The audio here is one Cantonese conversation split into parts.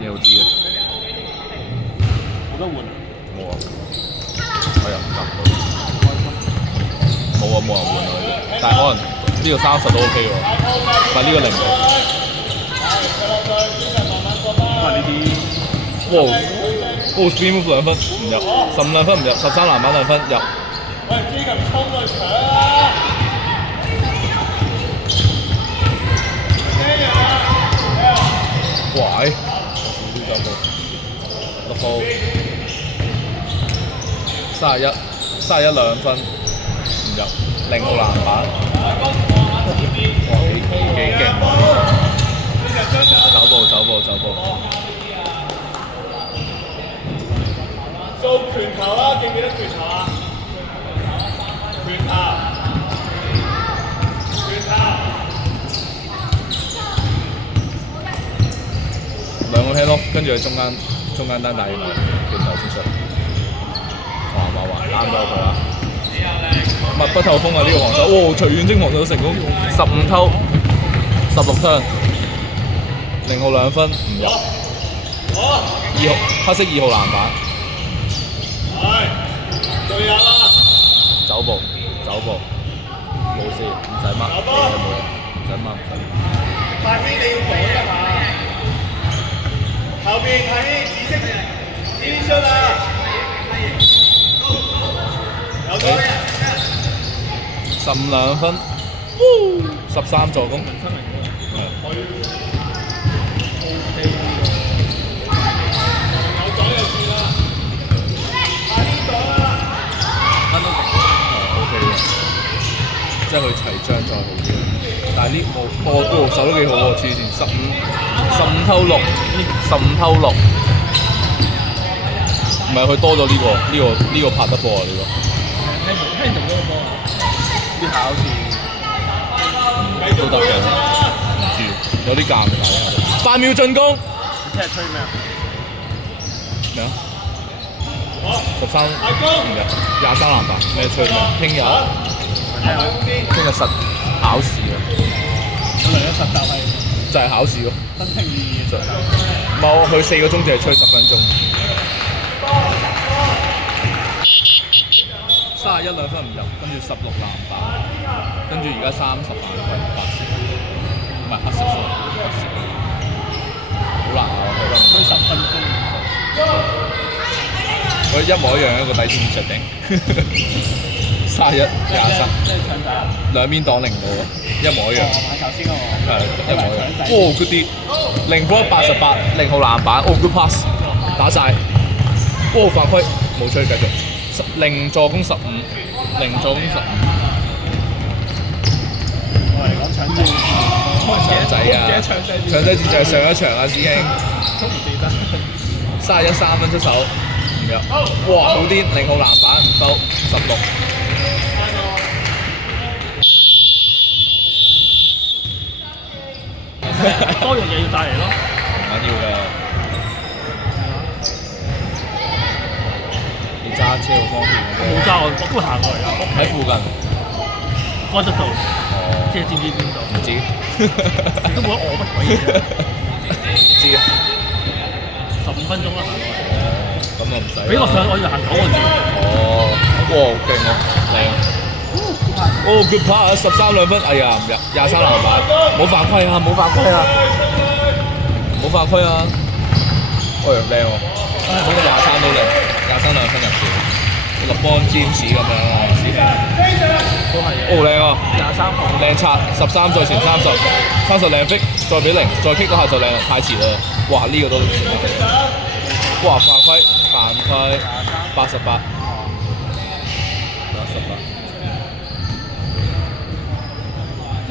你又知嘅。冇得換。冇啊！哎呀，唔得。冇啊，冇人換啊！但係可能呢個30都 OK 喎，但係呢個0度。因為呢啲。哇 ！Spin move 2分唔入，15兩分唔入，13籃板2分入。喂，呢咁衝去搶啊！喂！少少走步，6號31兩分唔入，0號籃板。哇！幾勁啊！走步。做拳頭啦，記唔記得拳頭啊？拳頭。兩個 hand off，跟住喺中間單打拳頭先出。哇！啱咗佢啦！密不透風啊！呢個防守，哇！隨遠征防守成功，15偷，16槍，0號2分唔入，2號黑色2號籃板。最有啦！走步，冇事，唔使乜，冇嘢，唔使乜。泰希你要講一下，後邊泰希紫色呢出啊！有咗15兩分，13助攻。即係佢齊將再好啲，但係呢守得幾好喎，黐線15偷6，唔係佢多咗呢個拍得波啊呢個。聽唔到嗰個波啊？啲考試都得嘅，唔知有啲尷尬。8秒進攻。你聽日吹咩啊？咩啊？13唔入，23籃板，咩吹咩？聽日實考試啊！我嚟咗實習係就係考試咯。真聽意義嘅。冇，佢4個鐘淨係吹10分鐘。31兩分唔入，跟住16籃板，跟住而家30籃板唔係黑色，好難啊！我覺得吹10分鐘。我一模一樣一個底線設定。31、23，即係搶大。兩邊擋0號啊，一模一樣。頭先嗰個。係一模一樣。哦，good 啲，0 波88，0號籃板，哦 good pass，打晒。哦犯規，冇吹繼續。0助攻15，0助攻15。我嚟講搶字。搶仔啊！搶仔戰就係上一場啊，師兄。都唔記得。31 3分出手，唔入。哇，好啲，0號籃板唔收，16。多樣嘢要帶嚟咯。唔緊要㗎。你揸車好方便嘅。冇揸我都行過嚟啊。喺附近。該得道。即係知唔知邊度？唔知。都冇得餓乜鬼嘢。唔知啊。15分鐘啦行過嚟。咁就唔使。俾我上，我以為行9個字。哦，哇，勁喎，靚。哦 good pass 13兩分，哎呀唔入，23籃板，冇犯規啊，冇犯規啊，哎呀靚喎，23都靚，23兩分入線，立邦占士咁樣啊，都係哦靚啊23號。靚拆13再前30靚 fake，再俾0，再 kick 嗰下就靚啦，太遲啦，哇呢個都哇犯規88。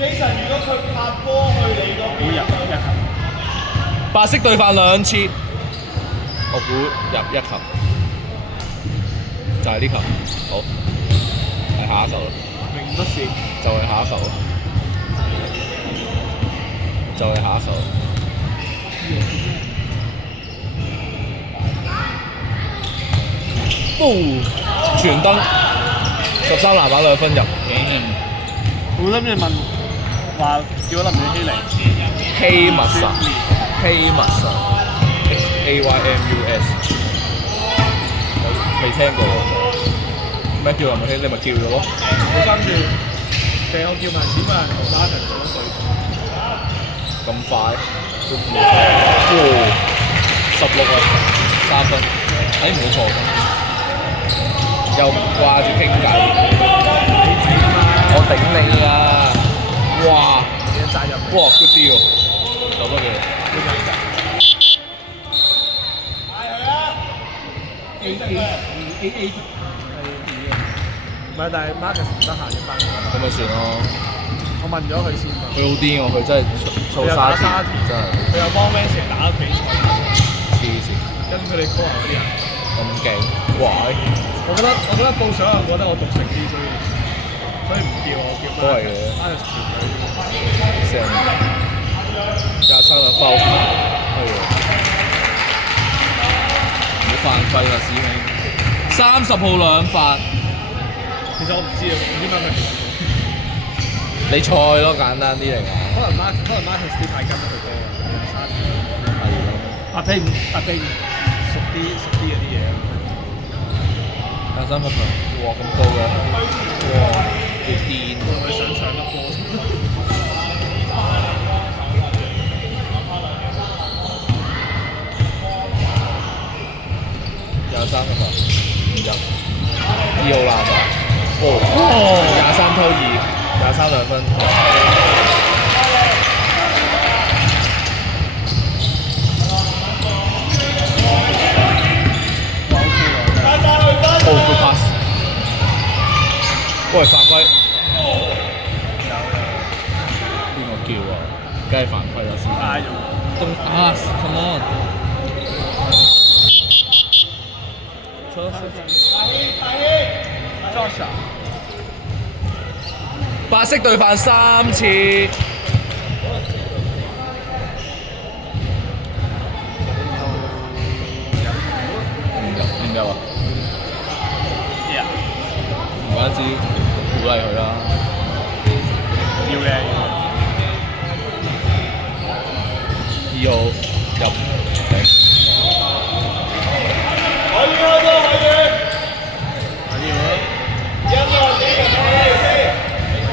其實如果佢拍波去你嗰邊，入一球。白色對犯2次，我估入1球，就係呢球，好，係下一球啦。明不是。就係下一球啦。傳燈，13籃板2分入。我諗你問話叫我林遠希嚟。希密神。AYMUS，我未聽過喎。咩叫林文希？你咪叫咗咯。我跟住其實我叫埋錢人同 Martin 做咗對咁快？哇！16啊，3分。冇錯嘅。又唔掛住傾偈。我頂你啦！哇！你嘅責任。哇！good deal，走得嘅。A 唔係，但係 Marcus 唔得閒要翻。咁咪算咯。我問咗佢先嘛。佢好癲喎！佢真係操沙田，真係。佢又幫 Vans 打比賽。黐線。跟佢哋 call 嗰啲人。咁勁！哇！我覺得報上我覺得我獨食啲，所以唔叫我叫。都係嘅。Marcus 團隊。成加生兩包，係喎。唔好犯規啦，師兄。30號兩發。其實我唔知啊，唔知乜佢。你菜咯，簡單啲嚟講。可能 Marcus 啲牌跟得佢多啊，係咯。阿兵熟啲嗰啲嘢。23分球，哇咁高嘅，哇幾癲！佢想搶粒波。23分球，唔入。2號籃板。23偷2，232分。good pass。喂，犯規。邊個叫啊？梗係犯規啦先。Don't pass, come on。白色對犯3次。唔入啊！唔單止鼓勵佢啦，要嘅。2號入。可以。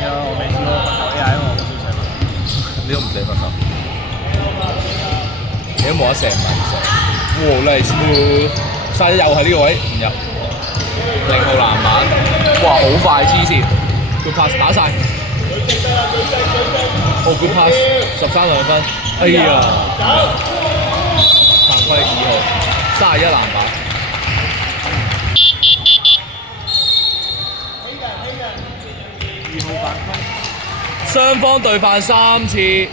我未試過罰球 AI 我好少射罰。你都唔射罰球，你都冇得射唔係唔射。哇！nice move，沙又係呢個位唔入。0號籃板，哇！好快黐線 ，good pass 打晒。good pass 13兩分，哎呀！犯規2號，31籃板。2號犯規。雙方對犯3次。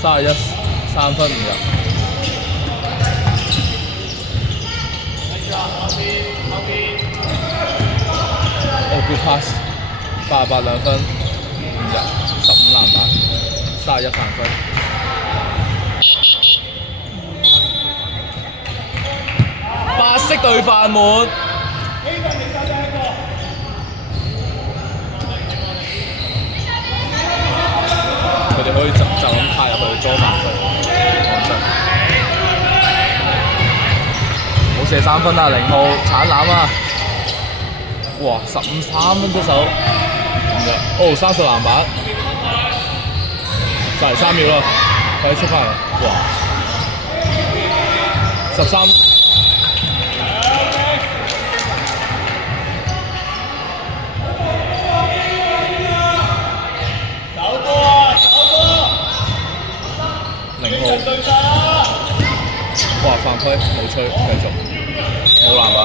31 3分唔入。good pass 88兩分唔入，15籃板，31犯規。白色對犯滿。佢哋可以就咁派入去裝犯規，講真。冇射3分啦，0號鏟籃啊！哇，15-3分出手，唔入。30籃板，就嚟3秒啦，快啲出翻嚟！哇，13。0號，哇！犯規冇吹，繼續冇籃板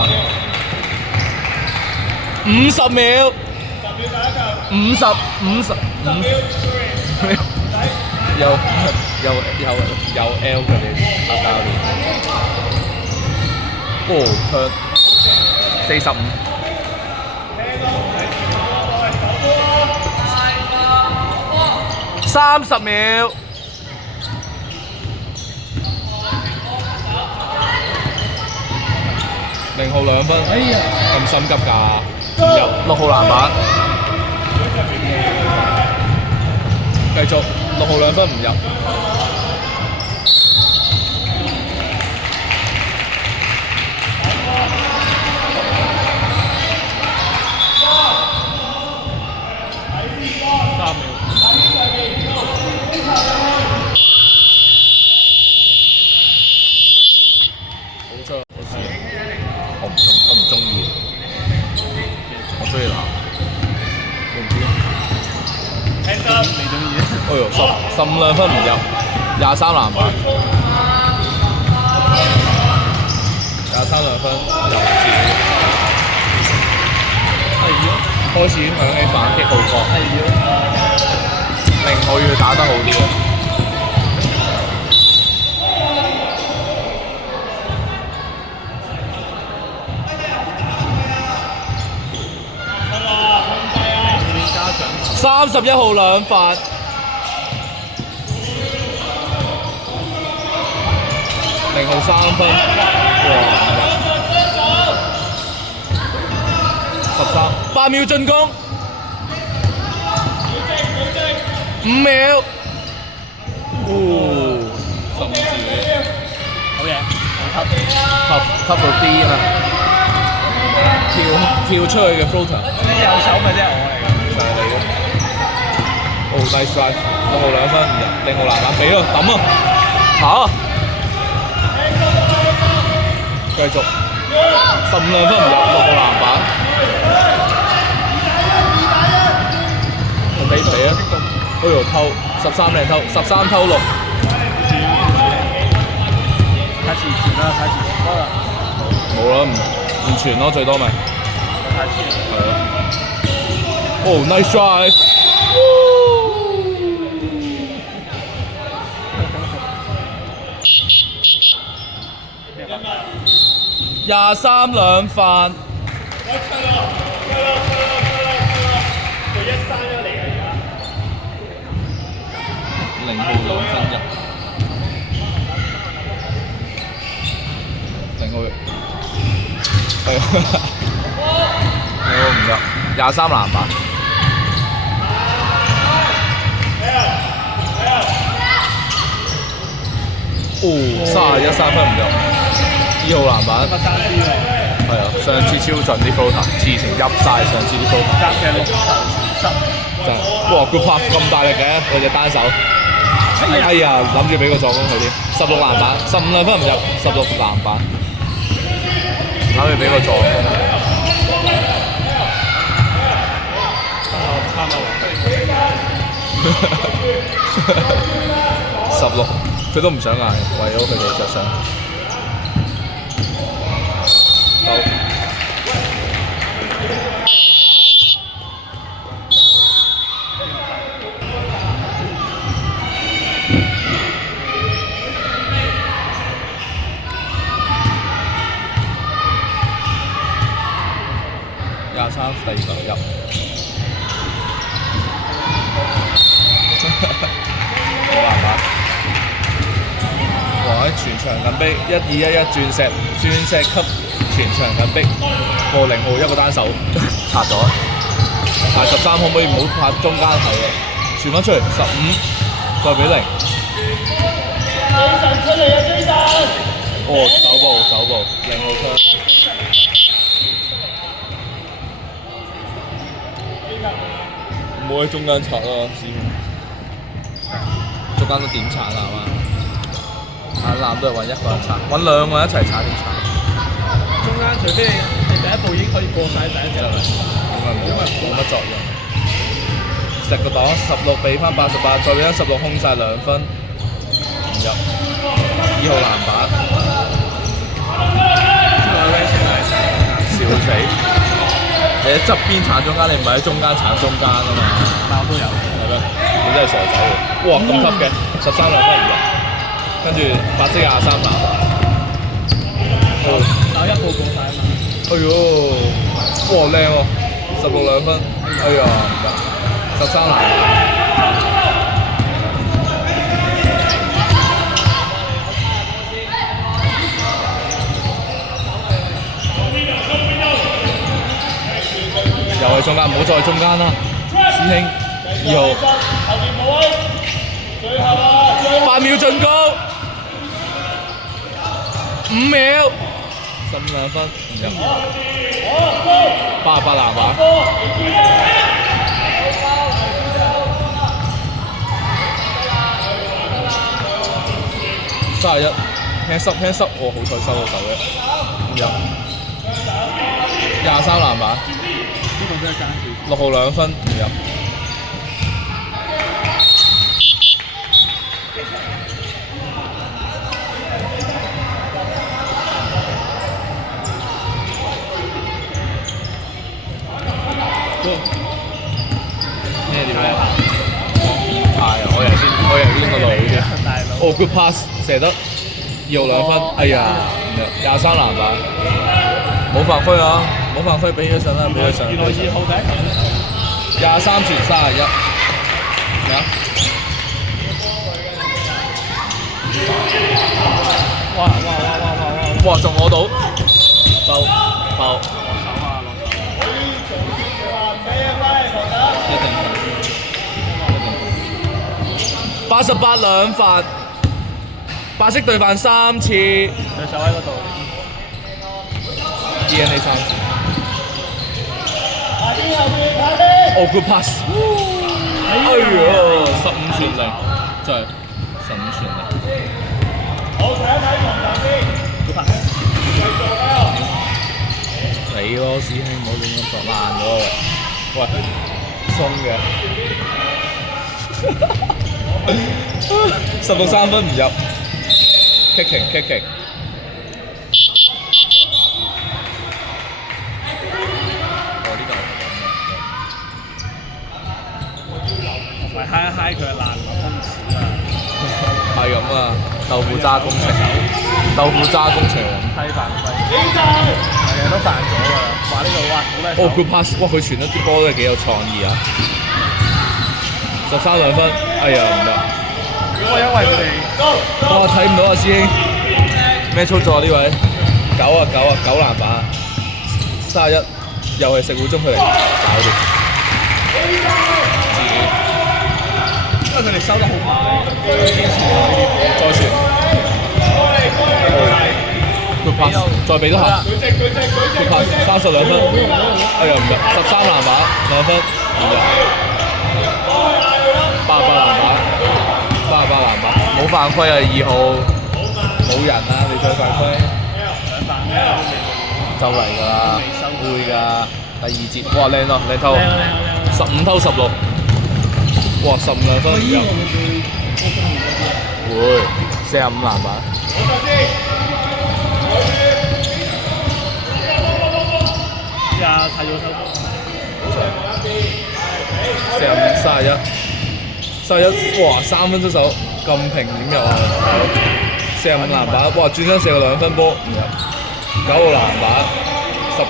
，50秒，50有 L 佢哋阿教練，佢45。30秒。0號2分，哎呀，咁心急㗎，唔入6號籃板，繼續6號2分唔入。3秒。好出，我唔中意，我中意籃。你唔知？你中意？哎呦，15兩分唔入，23籃板，23兩分入字，開始響起反擊號角，0號要打得好啲啊！31號2發，0號3分，哇！13，8秒進攻，5秒，甚至好嘢，吸到癲啊！跳出去嘅 floater， 你右手咪即係我嚟㗎。就係你咯。哦，nice drive，6號2分唔入，0號籃板俾咯，抌啊！嚇！繼續15兩分唔入，6號籃板，俾啊！哎呦偷13靚偷，13偷6，開始傳啦，開始多啦，冇啦，唔傳咯，最多咪開始。係咯。哦，nice drive！23兩犯，0號2分入，0號係0號唔入，23籃板。哦，31三分唔入，2號籃板。係啊，上次超準啲 floater，之前入晒上次啲 floater。夾嘅6球全失。真係，哇！佢拍咁大力嘅，佢隻單手。哎呀，諗住俾個助攻佢添，16籃板，15兩分唔入，16籃板，諗住俾個助攻。16，佢都唔想嗌，為咗佢哋着想。23第2球入，冇籃板。哇！全場緊逼，1-2-1-1鑽石級全場緊逼，過0號一個單手拆咗。但係13可唔可以唔好拍中間係啊？傳翻出嚟15，再俾0。出嚟啊，Jason！哦，手部0號出。唔好喺中間拆啦，師傅。中間都點拆啊嘛？眼攬都係揾一個人拆，揾2個人一齊拆點拆？中間除非你第一步已經可以過晒第一隻啦，冇乜作用。食個檔16俾翻88，再俾翻16空晒2分，唔入。2號籃板，笑死！你喺側邊鏟中間，你唔係喺中間鏟中間啊嘛？但我都有。係咩？你真係傻仔喎！哇，咁級嘅13兩分唔入，跟住白色23籃板。但我1步過晒啊嘛。哎呦，哇靚喎，16兩分，哎呀唔得，13籃板。我在中間啦，師兄2號後面冇位，最後啊，最後8秒進攻，5秒，12分唔入，88籃板。31 hands up，我好彩收到手嘅，唔入，23籃板，呢個真係間6號2分唔入。咩點咧？係啊！我頭先個路嘅。大佬。哦 good pass 射得2號2分，哎呀，23籃板，冇犯規啊！冇犯規，俾佢上啦，俾佢上。原來2號第23傳31，咩啊？哇！中我到，爆！88兩罰，白色對犯3次佢手喺嗰度。 ，DNA 3次。哦 good pass， 哎呀，15傳0，真係15傳0。好，睇一睇防守先。你咯，師兄，唔好亂咁作爛咗啦。喂，鬆嘅。16 3分唔入 ，kicking。我呢度咪嗨一嗨佢係爛流公子啊！係咁啊，豆腐渣工程，批犯規，係啊都犯咗㗎啦！話呢度哇好叻手，哦 good pass，哇佢傳得啲波都係幾有創意啊！13 2分，哎呀唔得。 因為佢哋哇！睇唔到啊，師兄，咩操作啊呢位？9籃板啊，31，又係食糊中佢嚟搞掂，因為佢哋收得好慢，再傳，good pass，再俾多下，good pass，32 分，哎呀唔得，13籃板2分唔入，88籃板。88籃板，冇犯規啊！2號冇人啊，你再犯規就嚟㗎啦，會㗎。第2節，哇靚啊，靚偷，15偷16，哇15 2分唔入，會45籃板。呀，睇咗收45 31，哇3分出手，咁平點入啊？45籃板，哇轉身射個2分波唔入，9號籃板，16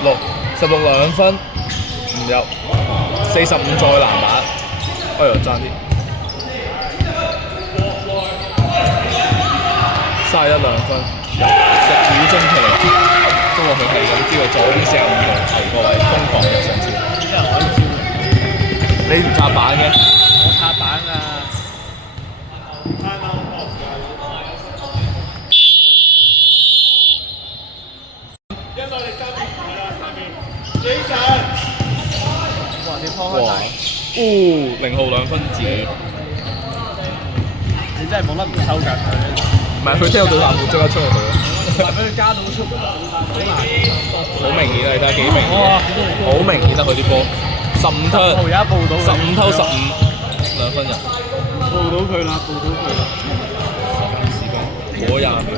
2分唔入，45再籃板，哎呦爭啲，31 2分入，食糊中期，不過佢係咁知道左邊45度頭個位瘋狂入上次，你唔插板嘅？我插板啊！因為我哋3邊係啦，3邊 Jason， 哇！你拖開哇！曬， 0號2分自己，你真係冇得唔收緊佢。唔係佢聽到對籃盤即刻衝入去咯，話俾佢加到出，好難。好明顯啊！你睇下幾明顯，好明顯啊！佢啲波15 turn，而家報到15偷15 2分入，報到佢啦，報到佢啦。時間過20秒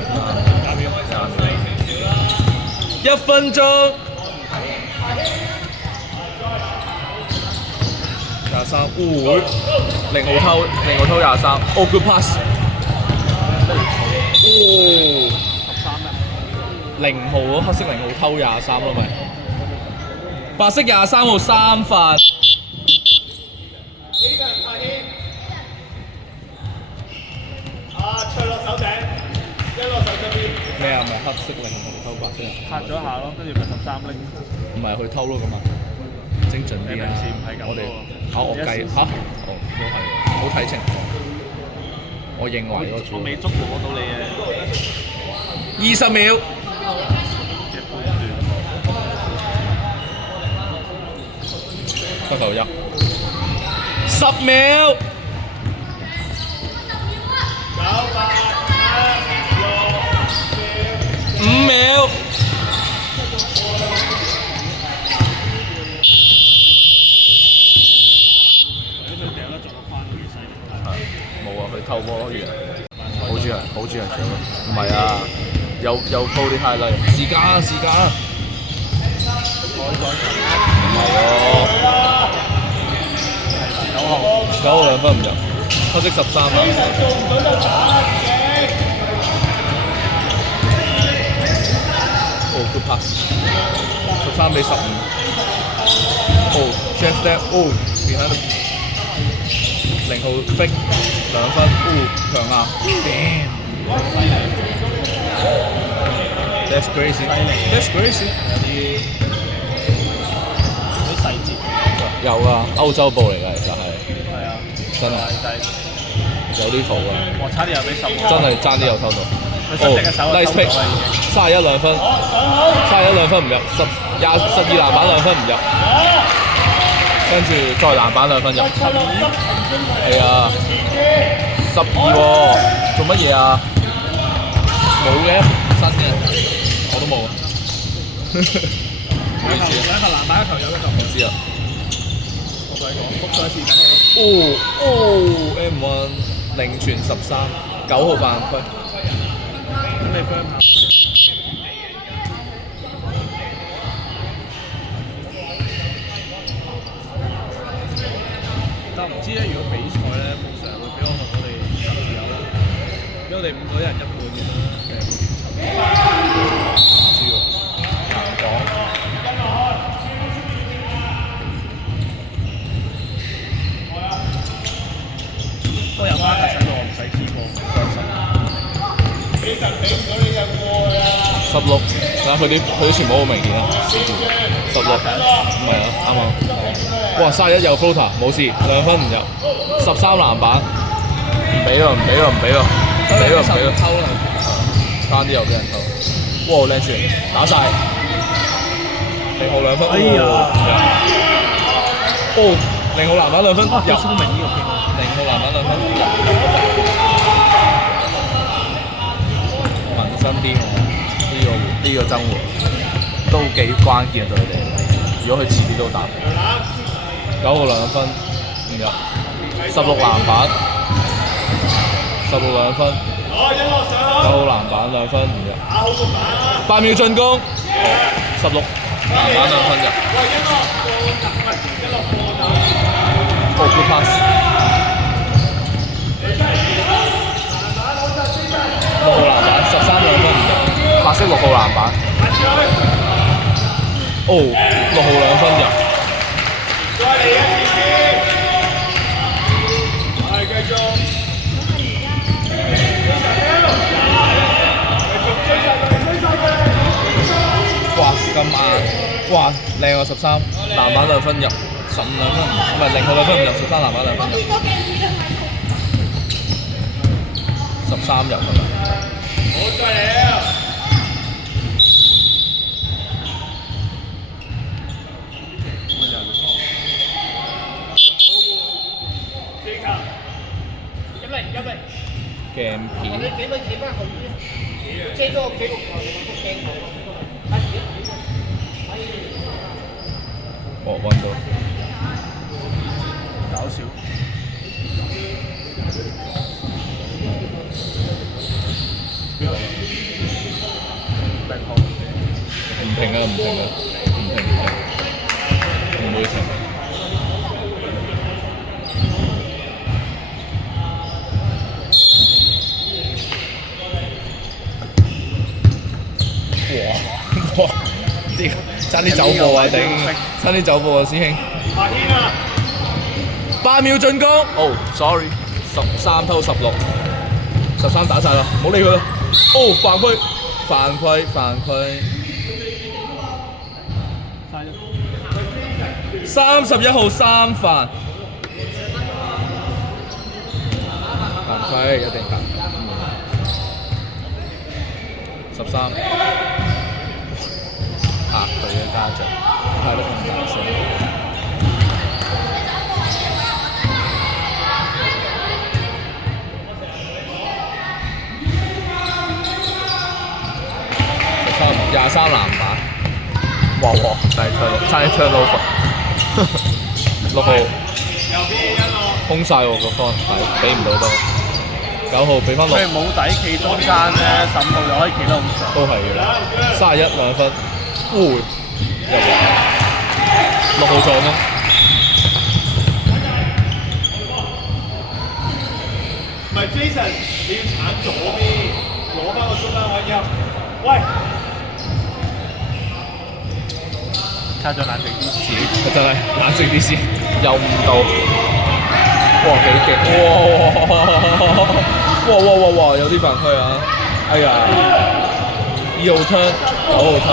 ，1分鐘，23，會0號偷23，哦 good pass， 哦0號咯，黑色0號偷23咯咪，白色23號3分。吹落手頂，一落手側邊。咩啊？咪黑色0號偷白色啊？拍咗下咯，跟住咪13拎。唔係佢偷咯咁啊？精準啲啊！你平時唔係咁我哋喎我計嚇，哦都係喎，好睇情況。我認為嗰我未捉摸到你嘅20秒，嘅判斷。出球1 10秒。5秒。佢掉得中個框都幾犀利。冇啊，佢偷波咯，好似係搶咯。唔係啊，有鋪啲 highlight。時間啊，唔係喎。9號2分唔入，可惜13啊。哦 good pass， 13比15。哦 Jeff Step， 哦behind the 0號 fake 2分，哦強硬 ，damn，that's crazy，that's crazy。有啲細節。有啊，歐洲步嚟㗎，其實係係啊，真係有啲圖啊，我差啲又俾10。真係爭啲有偷到。佢伸直嘅手就 nice 偷 pick， 到啦已經。31 2分，31 2分唔入，12籃板2分唔入，跟住再籃板2分入。係啊，12喎，做乜嘢啊？冇嘅，新嘅，我都冇。兩球籃板，一球有，一球唔知啊。我同你講，復咗一次等你。M1 0傳13 9號犯規。咁你 firm 下。但唔知咧，如果比賽咧，通常會俾我哋10條友，俾我哋5個人一半嘅啦，唔知喎，難講。都有花格使到我唔使 key 波，放心。16，嗱佢啲全部好明顯啊，16，唔係啊，啱啊。哇，31有 floater 冇事，2分唔入，13籃板，唔俾咯，偷啦！爭啲又俾人偷。哇，靚傳打晒，0號2分，哎呀哦，0號籃板2分幾入，聰明呢個片。 0號籃板2分入，紋身啲呢個爭和都幾關鍵對佢哋。如果佢遲啲都打，9號2分唔入，16籃板，16 2分，9號籃板2分唔入，8秒進攻，16籃板2分入，good pass。6號籃板13 2分唔入，白色6號籃板。哦，6號2分入。哇，咁硬！哇，靚啊13，籃板2分入，15 2分，唔係0號2分唔入，13籃板2分入，13入係咪？鏡片。哦，揾到。搞笑。唔停啊！唔停啊！唔會停。哇！呢爭啲走步啊頂！爭啲走步啊師兄。8秒進攻。哦，sorry， 13偷16， 13打晒啦，唔好理佢啦。哦，犯規。31號三飯，唔使一定得。13佢嘅家長睇得咁大聲。23籃板，哇！差啲 turnover， 6號空晒喎個方，係俾唔到多。9號俾翻6。佢冇底企中間咧，15號就可以企得好上。都係嘅，312分，又6號撞咯。唔係 Jason，你要鏟左邊，攞翻個中間位入。喂！家長冷靜啲先，真係冷靜啲先，又唔到，哇幾勁，哇，有啲犯規啊！哎呀，2號turn，9號偷，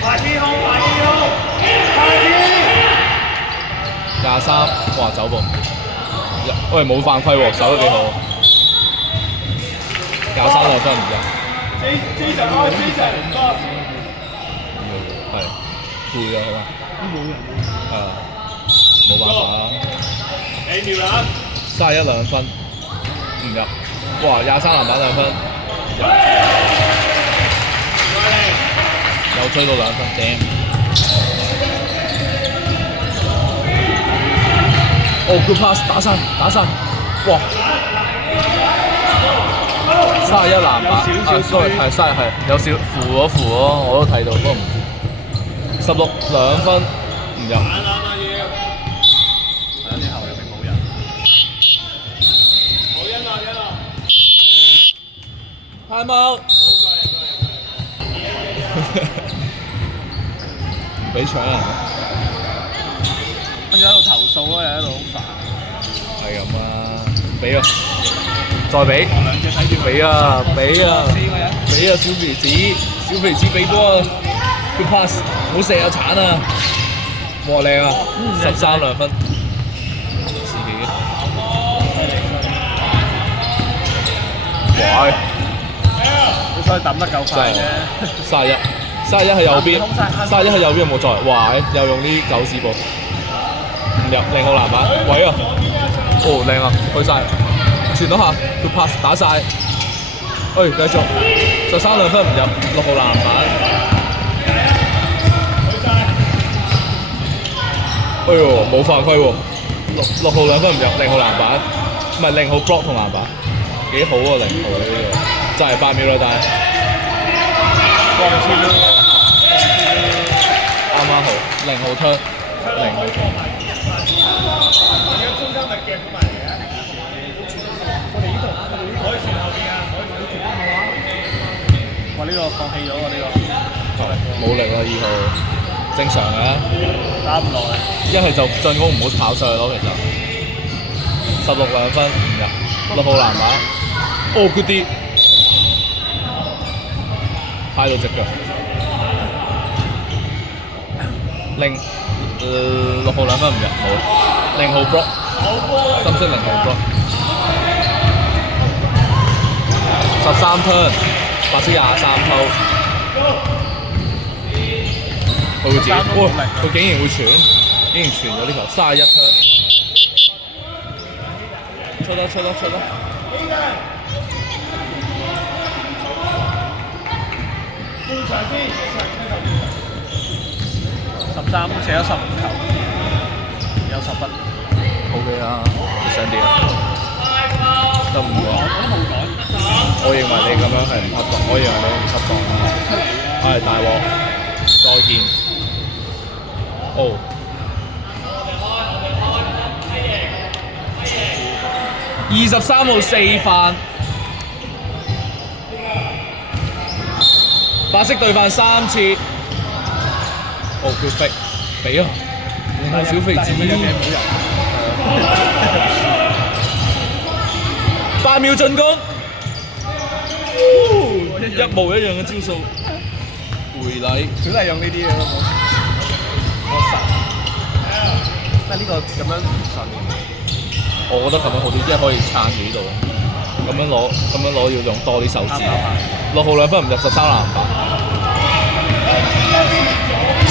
快啲控！23，哇走步，喂冇犯規喎，守得幾好，23兩分唔入。Jason 開 Jason 唔該。係攰咗係嘛？冇人冇辦法啦。你妙啦31兩分唔入，哇23籃板2分，又追到2分，頂！哦 good pass 打散，哇！31籃板，sorry 係30係有少扶咗，我都睇到，不過唔知。16兩分唔入。之後入面冇人。time out。唔俾搶人。跟住喺度投訴咯，又喺度好煩。係咁啦，俾啊！再俾，俾啊！小肥子俾波啊！佢 pass， 好射啊！鏟啊！哇靚啊！13兩分，自己嘅。哇！好彩抌得夠快啫。31喺右邊，31喺右邊有冇在？哇！又用啲狗屎步，唔入，0號籃板，位啊！哦靚啊，去晒。傳到下，佢 pass 打晒，繼續13兩分唔入，6號籃板，冇犯規喎，6號2分唔入，0號籃板，唔係0號 block 同籃板，幾好啊0號呢個，就係8秒啦，但係啱啱好0號 turn， 0號 turn。中間咪夾咗埋嚟嘅。可以傳後邊啊！可以傳後邊啊！哇！呢個放棄咗喎，呢個冇力啦2號，正常嘅。打唔落啊！一係就進攻唔好跑上去咯，其實。16兩分唔入，6號籃板。good 啲，派到隻腳。6號2分唔入，冇。0號 block， 深色0號 block。13 turn， 白色23偷，佢會自己，佢竟然會傳咗呢球，31 turn， 出得，13射咗15球，有10分。OK 啦，你想點啊？得5個。我認為你咁樣係唔恰當，我認為你唔恰當啦。大鑊，再見。23號4犯，白色對犯3次。佢俾啊！0號小肥子。8秒進攻。一模一樣嘅招數。禮，小弟用呢啲嘅都冇。我實，但係呢個咁樣唔順。我覺得咁樣好啲，即係可以撐住呢度。咁樣攞要用多啲手指。6號2分唔入13籃板。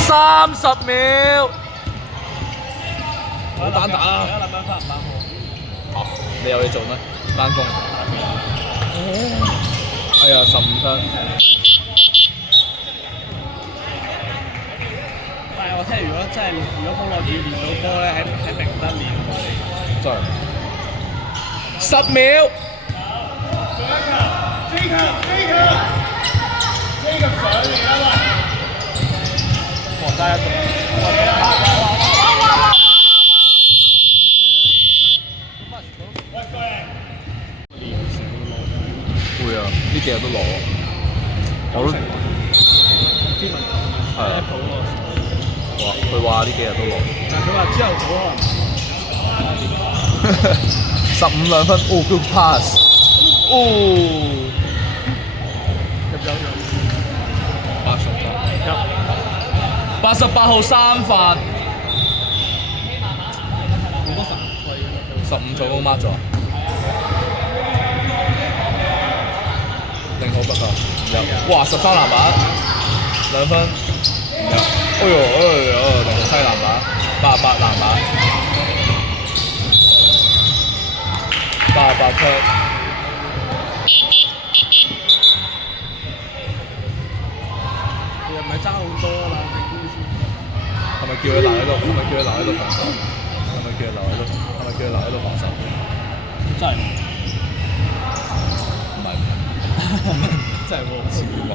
30秒。好單打啦！而家諗緊翻唔翻好？你有嘢做咩？翻工。哎呀，15分。但係我聽如果真係幫我練到波咧，喺明德練。真係。10秒。黃家一會啊！呢幾日都攞，我都係啊。哇！佢話呢幾日都攞。但佢話朝頭早可能。15 2分，哦 good pass， 哦。入咗入。88號3分。好多犯規15助攻 mark 咗。0號不啊，入。哇！13籃板，2分，唔入。哎呦，0號7籃板，88籃板，88分。其實唔係爭好多啦，係咪叫佢留喺度？係咪叫佢留喺度防守？係咪叫佢留喺度？係咪叫佢留喺度防守？真係唔係。真係喎。唔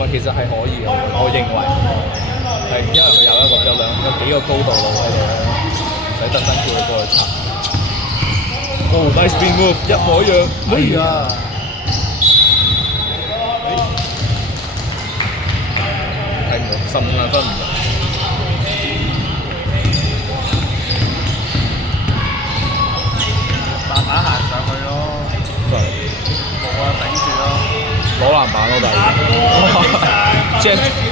係，其實係可以嘅，我認為係因為佢有幾個高度佬喺度咧，唔使特登叫佢過去插。哦 ，nice spin move， 一模一樣。哎呀！睇唔到，15 2分唔入。慢慢行上去咯。真係。冇啊，頂住咯。攞籃板咯，第二。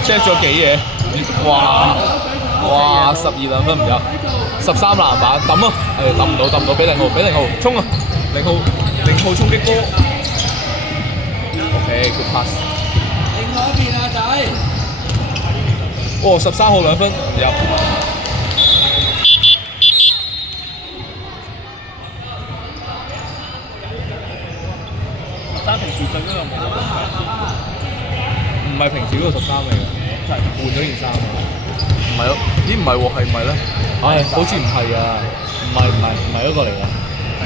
check 咗幾嘢？哇！12 2分唔入，13籃板抌啊！抌唔到，俾0號，衝啊！0號衝擊波。OK，good pass。另外一邊啊，仔。哦，13號2分唔入。平時進嗰個唔係平時嗰個13嚟嘅，換咗件衫。唔係咯？咦唔係喎，係咪咧？唉，好似唔係啊，唔係嗰個嚟㗎，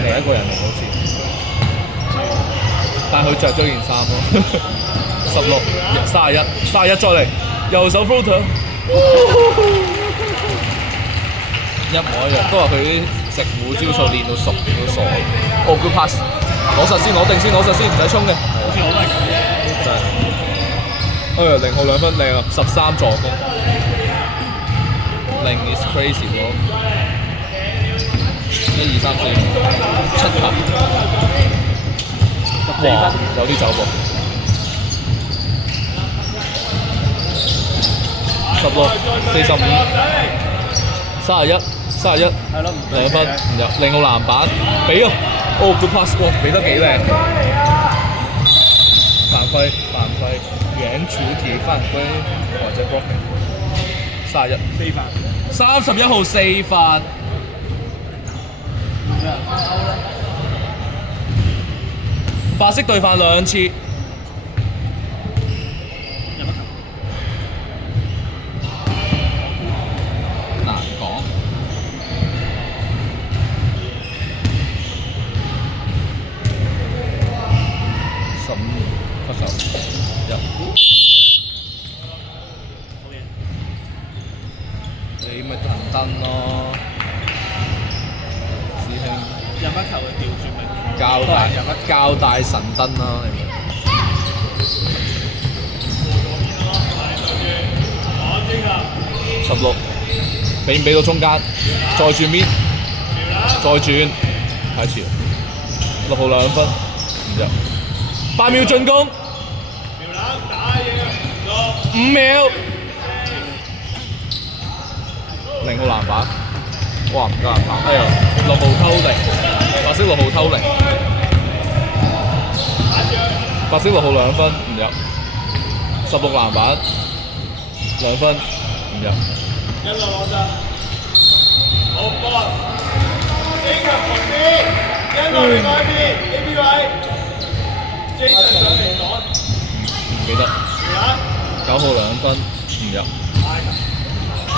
另一個人嚟好似。但係佢着咗件衫咯。16、31再嚟，右手 floater。一模一樣，都話佢啲食糊招數練到熟，練到傻。哦，good pass。攞實先，攞定先，唔使衝嘅。好似我都係咁嘅。真係。哎呀，0號2分靚啊，13助攻。0 is crazy 喎。1、2、3、4、7球。哇，有啲走步。16、45、31。係咯2分唔入，0號籃板，俾啊！哦 ，good pass， 哇，俾得幾靚！犯規，遠處體犯規或者 blocking。31。4分。31號4分。白色對犯2次。難講。15罰球入。你咪騰燈咯，師兄。入一球嘅調轉咪較大神燈啦，你咪。16，俾唔俾到中間？再轉邊？再轉，太遲啦。6號2分唔入，8秒進攻。苗冷打嘢， 5秒。0號籃板，哇唔得啊！哎呀，6號偷零，白色6號偷零，白色6號2分唔入，16籃板2分唔入。一路攞實，好波，升入旁邊，一路嚟外邊呢邊位，Jason 上嚟攞，唔記得。嚟啊9號2分唔入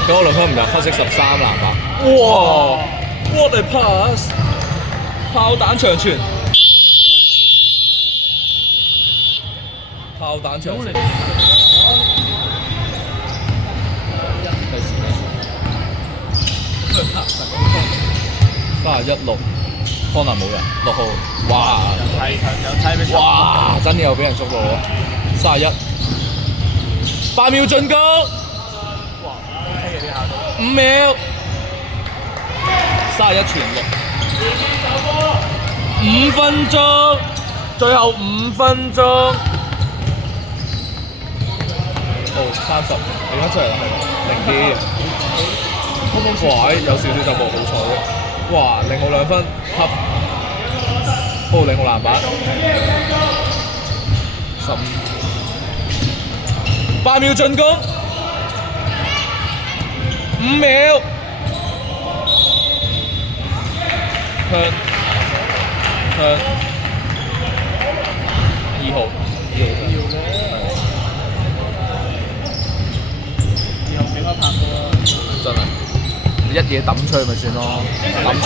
，9號2分唔入，黑色13籃板。哇 ！What a pass！ 炮彈長傳，炮彈長傳。31-6，康南冇人，6號，哇！哇！真係又俾人捉到喎，31， 8秒進攻，5秒，31傳6，5分鐘，最後5分鐘，30，你翻出嚟啦，係0啲。哇！有少少就冇好彩嘅，哇！0號2分，黑，0號籃板，15， 8秒進攻，5秒，向2號，真係。一嘢抌出去咪算咯，抌出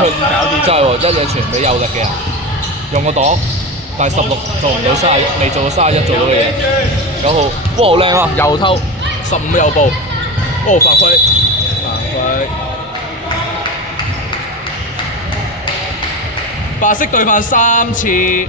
真係喎，一嘢傳俾有力嘅人，用個擋，但係16做唔到31，未做到31做到嘅嘢。9號，哇好靚啊，又偷，15又步，哦犯規，白色對犯3次，6。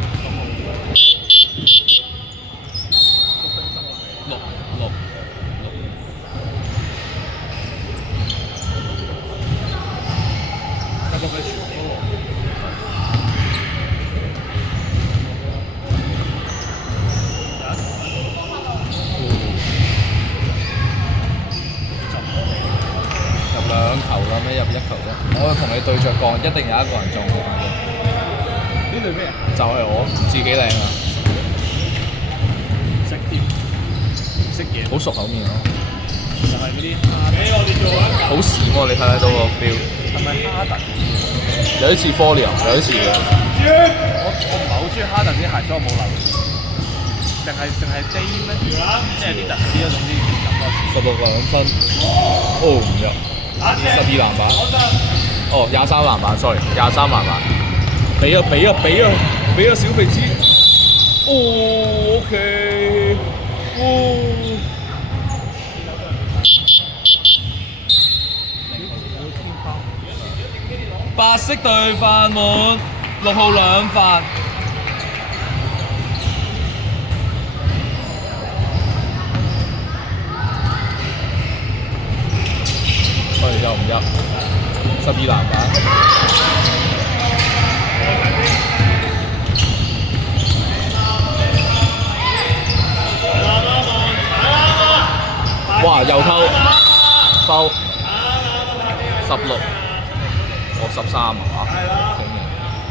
2球啦咩？入1球啫！我同你對着幹，一定有一個人中嘅。呢隊咩啊？就係我，唔知幾靚啊！識添，識嘢。好熟口面咯。就係嗰啲哈，好閃喎！你睇睇到個標。係咪哈特？有啲似 Folio，有啲似嘅。我唔係好中意哈特啲鞋，所以我冇留意。定係 J 咩？即係啲特啲嗰種啲感覺。162分，哦唔入。12籃板，哦23籃板 ，sorry， 23籃板，俾啊小肥豬，哦 OK， 哦，白色對犯滿，6號2犯。又唔入，12籃板。哇！又偷，收16，我13啊！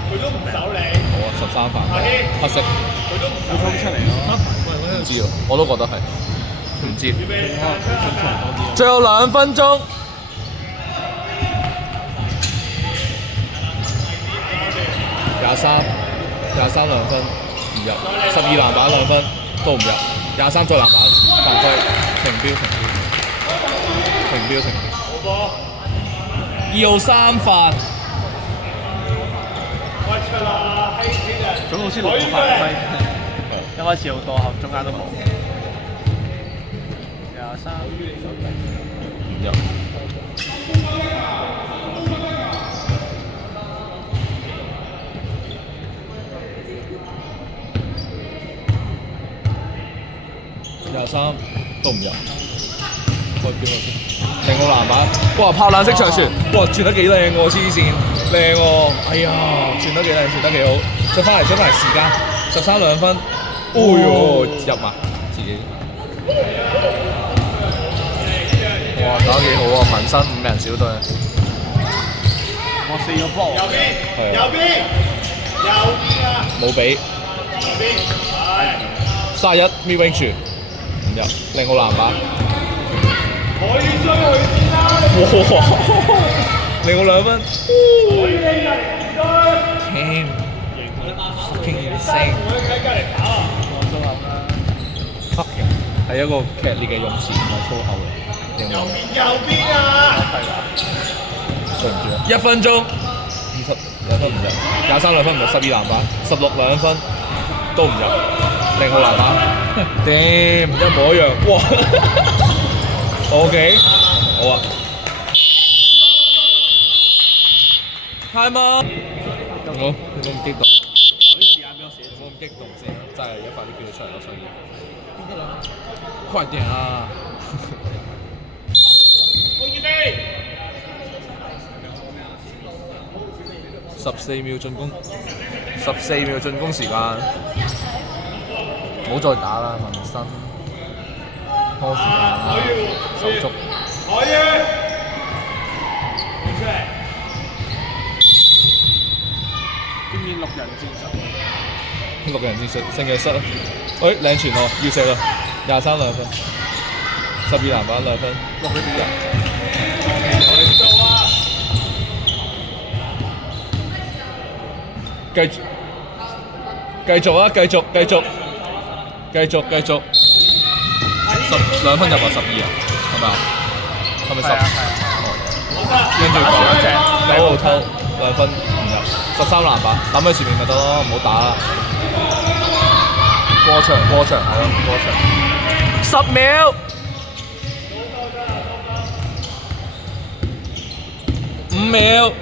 佢都唔守你。好啊，13犯，黑色。佢都唔守衝出嚟咯。唔知喎，我都覺得係，唔知。最後2分鐘。23 2分唔入，12籃板2分都唔入，23再籃板犯規，停標。2號3犯，總好似6個犯規，一開始好多，後中間都冇。23唔入。23都唔入，開標0號籃板，哇炮彈式長傳，哇傳得幾靚喎，黐線，靚喎，哎呀傳得幾靚，傳得幾好，出翻嚟時間，13 2分，哦呦入啊自己。哇，打得幾好啊！紋身5人小隊，我4個波，右邊，係啊右邊，右邊啊，冇俾右邊，係， 31 mid range 唔入，令我籃板。可以追佢先啦，哇！令我2分。可以拎人追， Damn fucking insane！同佢喺隔離跑啊！我都諗啦。 fucking 係一個劇烈嘅用詞，唔係粗口嚟。認為右邊啊！係啦，對唔住啊！1分鐘22分唔入，23 2分唔入，12籃板，16 2分都唔入，令我籃板。Damn 一模一樣，哇！OK， 好啊。Time out。好，你冇咁激動，啲時間俾我寫你冇咁激動先，真係一快啲叫佢出嚟咯，所以。快點啊！ 14秒進攻，14秒進攻時間，唔好再打啦，紋身拖時間啦，手足。可以，出嚟，今年6人戰術， 6人戰術勝嘅失啦。喂，領傳喎，要射啦，23 2分，12籃板2分，6比1。繼續啊！繼續，12分入啊，12啊，係咪啊？係咪10？跟住9號偷2分唔入，13籃板，諗喺前面咪得咯，唔好打啦。過場係咯，過場。10秒。5秒。